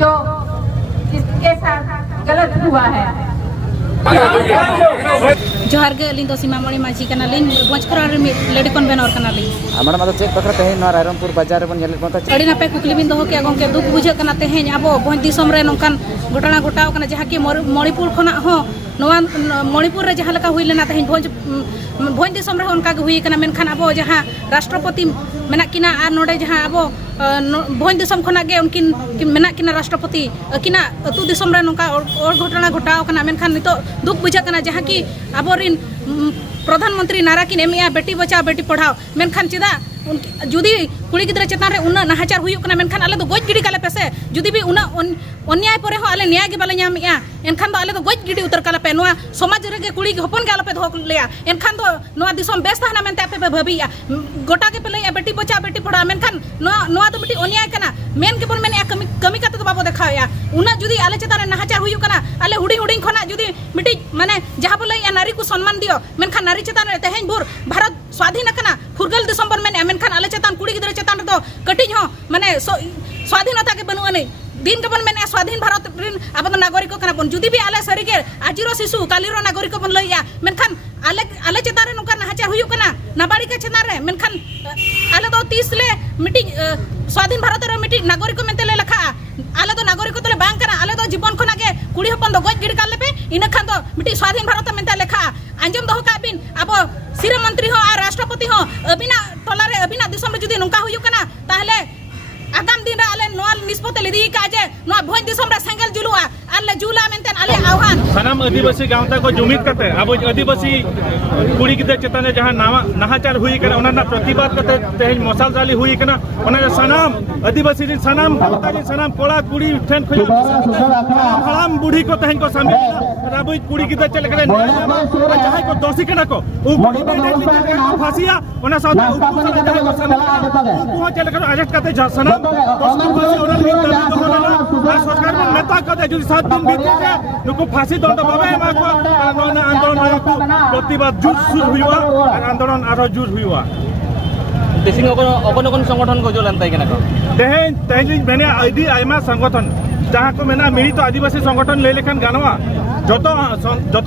जो जिसके साथ गलत हुआ है। जोहार गे अली सीमामणि माझी बंचखरा लेडिकन बेनर मैडम अब चेक बखरा तेज रायरंगपुर बाजार अड़ी नापे कुकली बिन दो के गंके दुख बुझे तेज अब भोज दिसम रे नौकान घटना घटाव जहाँ कि मणिपुर खना मणिपुर रे जहाँ लेका हुई लेना तेज भोज दिसम रे उनका हुई कना मेनखान अब जहाँ राष्ट्रपति मेना किना आर नोडे जहाँ अब भोज दिसम खना गे उनकिन मेना किना राष्ट्रपति किना अतु दिसम रे नौका और घटना घटाव कना मेनखान नितो दुख बुझे कना जहाँ कि अब प्रधानमंत्री नारा किन एम बेटी बचाओ बेटी पढ़ाओ मेनखान चेदा जुदी कुड़ी गिद्रा चेतान रे उन्ना नाहाचार हुई कना मेनखान आले दो गोज गिडी काले पेसे जुदी भी उन्ना अन्याय परे हो आले न्याय गे बाले न्यामिया एनखान दो आले दो गोज गिडी उतर काले पे नोआ समाज रे गे कुड़ी हपन गे आले पे धो लेया एनखान दो नोआ दिसम बेस थाना मेनते आपे पे भाबिया गोटा के पे लैया बेटी बचाओ बेटी पढ़ाओ मेनखान नोआ तो बेटी अन्याय कना मेन के बोन मेन कमी काते तो बाबो देखाया उन्ना जुदी आले चेतान रे नाहाचार हुई कना आले हुडी हुडी खना जुदी मिटी माने जहां बोले या नारी को सम्मान दियो मेनखान नारी चेतान रे तेहेन भोर भारत स्वाधीन कना फुरगल दिसंबर में मेनखान आले चेतान कुड़ी गिद्रा चेतान दो कटिज हो माने स्वाधीनता के बनु अने दिन के बन मेने स्वाधीन भारत रिन अब नागरिक कना बन जुदी भी आले सरी के आजिरो शिशु कालीरो नागरिक बन लइया मेनखान आले चेतान रे नुका नाहाचार हुई कना नाबालिका चेतान रे मेनखान आले दो 30 ले मिटी स्वाधीन भारत रे मिटी नागरिक मेनते ले लखा आले दो नागरिक तले बांग कना आले दो जीवन खना के कुड़ी हपन दो गोज गिड काले पे इन खान दो मिटी स्वाधीन भारत मेनते लेखा अंजम दो का बिन अब सिर मंत्री हो और राष्ट्रपति हो अबिना टोला रे अबिना दिसम रे जुदी नुका हुई कना ताहले आगाम दिन रे आले नोआ निष्पत्ति लिदी काजे नोआ भोज दिसम रे सेंगल जुलुआ आले जुला मेनते आले आह्वान सनाम आदिवासी गांवता को जुमित करते अब आदिवासी कुड़ी गिद्रा चेतान जहाँ नाहाचार हुई कना उना प्रतिवाद करते तेज मसाल जाली हुई कना उना सनाम आदिवासी रे सनाम सनाम कोड़ा कुड़ी ठेन खय हराम बूढ़ी को तेज को सामने अब कुड़ी गिद्रा चले करे जहाँ को दोषी कना को फांसिया उना साथ जहाँ को सामने चले करे अरेस्ट करते सनाम सरकार में नेता कहते जो 7 दिन भीतर नुको फांसी दंड बाबे आंदोलन को प्रतिवाद जुट शुरू हुआ और आंदोलन आरो जुट हुआ देशिंग अगन संगठन को जो लंताई केना को तेज मैंने आईडी आयमा संगठन जहाँ को मेना मिलित आदिवासी संगठन ले लेखन गानवा जो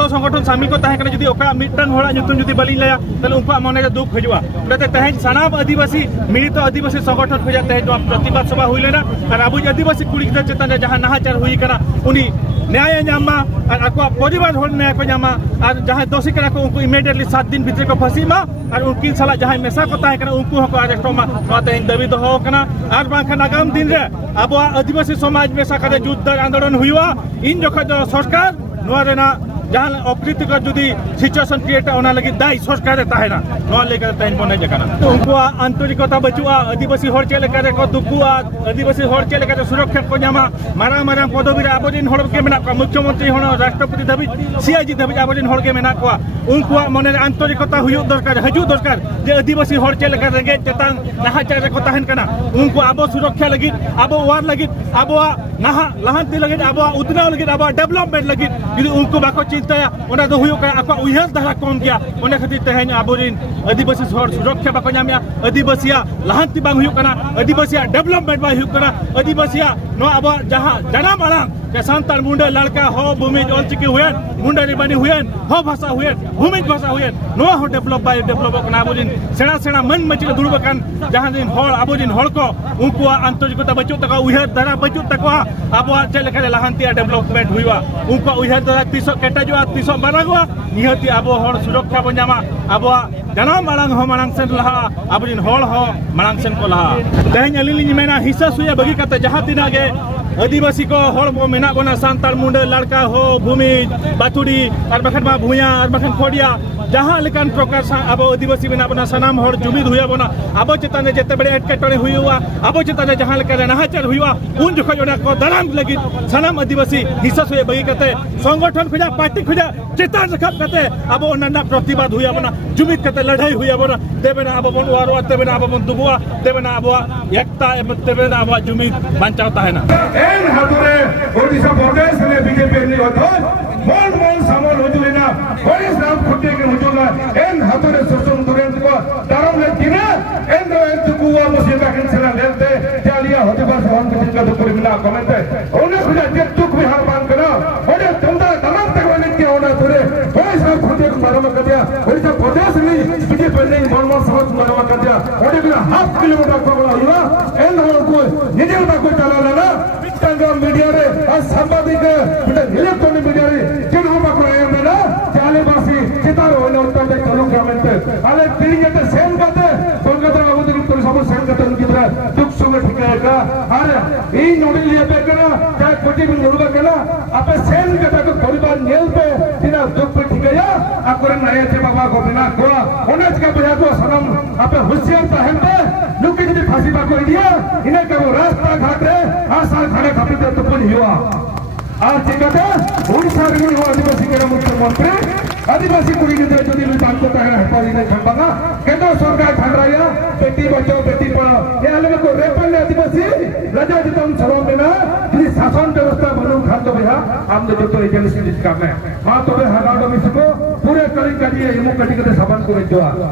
संगठन शामिल को तहे जुदी ओका मिटन होड़ा नुतुन जुदी बली लया तले उनका मने दुख हजवा उनते तहे सनाम आदिवासी मिलित आदिवासी संगठन को जाते हैं प्रतिवाद सभा हुई लेना और अब आदिवासी कुड़ी गिद्रा चेतान जहाँ नाहाचार हुई कना उनी न्याय नामा और आपको परिवार होल न्याय को नामा और जहाँ दोषी करा को उनको इमीडिएटली 7 दिन भीतर को फांसी मा और उनकी सला जहाँ मेसा को तहे कना उनको को अरेस्ट मा नोते दाबी दो कना और बांखन आगाम दिन रे अब आदिवासी समाज मेसा करे जुद्ध आंदोलन हुआ इन जखा सरकार नोआ रेना जहाँ अप्रीतिकर जुदी सिचुएशन क्रिएट होना लगी दाई सरकार ताहेना नोआ लेकर तहन बने जकाना उनको आंतरिकता बचुआ आदिवासी हर चले करे को दुकुआ आदिवासी हर चले करे सुरक्षा को नामा मारा मारा पदवी रे आबोजिन हर के मेना को मुख्यमंत्री होना राष्ट्रपति धाबी सीआईजी धाबी आबोजिन हर के मेना को उनको मने आंतरिकता हुई दरकार हजू दरकार जे आदिवासी हर चले करे गे चेतान नाहाचार को ताहेन कना उनको आबो सुरक्षा लगी आबो वार लगी आबो नाहा लहांती लगी आबो उतना लगी आबो डेवलपमेंट लगी यदि उनको बाको चिंता तो हुई आपको उहर धारा कम गया उन्हें खातिर तेज आबोरिन आदिवासी सुरक्षा बाको नामिया आदिवासी लहांती बांग हुई कना आदिवासी डेवलपमेंट बांग हुई कना आदिवासी नो अब जहाँ जाना मांग के सानताल मुंडा लड़का हो भूमिज ऑलचिकी हुए मुंडा रिबानी हुए हो भाषा हुए भूमिज भाषा हुए नो हो डेवलप बाय डेवलप कना आबोरिन सेना सेना मन मचिल दुर्ब कान जहाँ दिन हर आबोरिन हर को उनको आंतरिकता बचु तक उहर धारा बचु तक अब चले करे लहांती डेवलपमेंट हुआ उनको उहर धारा तीसो केटाजुआ तीसो मारागुआ निहती अब हर सुरक्षा बन जामा अब जाना मांग हो मांग सेन लहा आबोरिन हर हो मांग सेन को लहा तेज अली मेना हिस्सा सुया बगी करते जहाँ तीना गे आदिवासी को हर को मेना बना सानताल मुंडा लड़का हो भूमिज बातुड़ी और बखन मा भूया और बखन खोडिया जहाँ लेकान प्रकार अब आदिवासी मेना बना सनाम हर जुमिद हुआ बना अब चेतान जेते बड़े एटकेटोड़े हुआ अब चेतान जहाँ लेका नाहाचार हुआ उन जोखा जोड़ा को दाराम लगी सनाम आदिवासी हिस्सा सुया बगी करते संगठन खुजा पार्टी खुजा चेतान रखा करते अब उन्ना प्रतिवाद हुआ बना जुमिद करते लड़ाई हुआ बना देवेना अब बन वारो देवेना अब बन दुबुआ देवेना अब एकता देवेना अब जुमिद बांचाता है ना एन हातुरे ओडिशा प्रदेश में बीजेपी ने होतो मोल मोल सामान होजुलेना हरिस नाम खुटे के होजुला एन हातुरे सोसम दुरेंद्र को दारम ले किना एन दो एन तुकुवा मुसीबा के सरा लेते जालिया होते बस हम के का तो पूरी बिना कमेंट टांगा मीडिया रे और सांबादिक बिटा इलेक्ट्रॉनिक मीडिया रे जिन हो बाको एम ना चाले बासी चितार होने उत्तर दे चलो गवर्नमेंट अरे तीन जते सेम करते कोलकाता बाबू दिन तो सब सेम करते उनकी तरह दुख सुख ठिकाएगा अरे ई नोडी लिए पे करना चाहे कोटी भी नोडबा करना आपे सेम करता को परिवार नेल पे तिना दुख पे ठिकाया आकोरे नया चे बाबा को बिना गोवा ओनेज का बजा तो सनम आपे होशियार ताहंते लुकी जदी फांसी बाको दिया इने का वो रास्ता घाट रे हर साल खाने खाते तो पुन हुआ आज चिकाते ओडिशा रे हुआ आदिवासी के मुख्यमंत्री आदिवासी कुड़ी के जदी भी काम करता है हटाई ने खंडना केंद्र सरकार खंडराया बेटी बचाओ बेटी पढ़ाओ ये अलग को रेपन आदिवासी राजा जितम सलाम देना यदि शासन व्यवस्था बनू खातो भैया हम जो तो एजेंसी काम है हां तो हगाडो मिसको पूरे कली का दिए इमो कटी के सामान को दिया